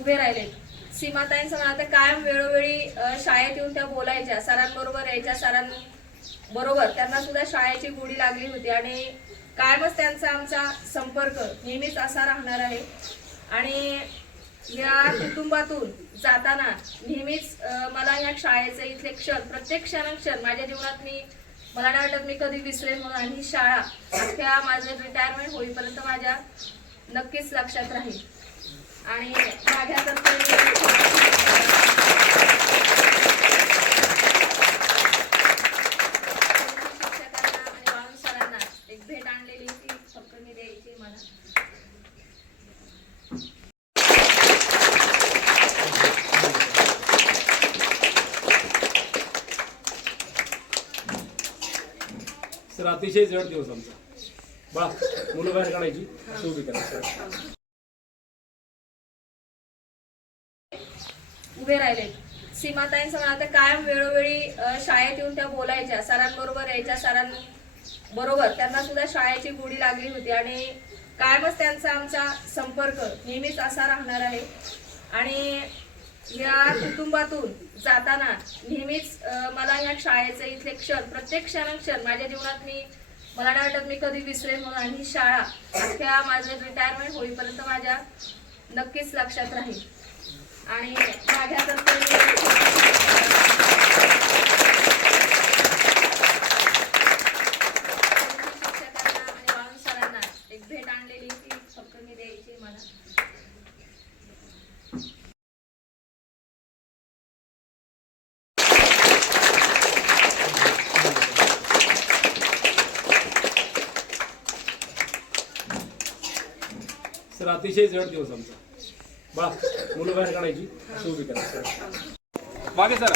उभे राहिले. सीमाताईंसमोर आता कायम वेळोवेळी शाळेत येऊन त्या बोलायच्या. सरांबरोबर यायच्या. सरांबरोबर त्यांना सुद्धा शाळेची गोडी लागली होती. आणि कायमच त्यांचा आमचा संपर्क नेहमीच असा राहणार आहे. आणि या कुटुंबातून जाताना नेहमीच मला ह्या शाळेचे इथले क्षण प्रत्येक क्षण माझ्या जीवनात मी मला नाही वाटत मी कधी विसरेन म्हणून आणि ही शाळा अख्ख्या माझं रिटायरमेंट होईपर्यंत माझ्या नक्कीच लक्षात राहील. आणि माझ्यातर्फे शिक्षकांना आणि सरांना एक भेट आणलेली ती फक्त मी द्यायची मला. सर अतिशय जड दिवस आमचा. बा मुलं बाहेर काढायची. अशी उभी करायची उभे राहिले. सीमाताईंसमोर आता कायम वेळोवेळी शाळेत येऊन त्या बोलायच्या. सरांबरोबर यायच्या. सरांबरोबर त्यांना सुद्धा शाळेची गोडी लागली होती आणि कायमच त्यांचा आमचा संपर्क नेहमीच असा राहणार आहे. आणि या कुटुंबातून जाताना नेहमीच मला या शाळेचे इथले क्षण प्रत्येक क्षण क्षण माझ्या जीवनात मी मला नाही वाटत मी कधी विसरेन म्हणून आणि ही शाळा अख्ख्या माझं रिटायरमेंट होईपर्यंत माझ्या नक्कीच लक्षात राहील. आणि माझ्या सरांना एक भेट आणलेली ती फक्त मी द्यायची मला. सर अतिशय जड दिवस आमचा. बा मुलं बाहेर काढायची. अशी उभी करायची मागे सर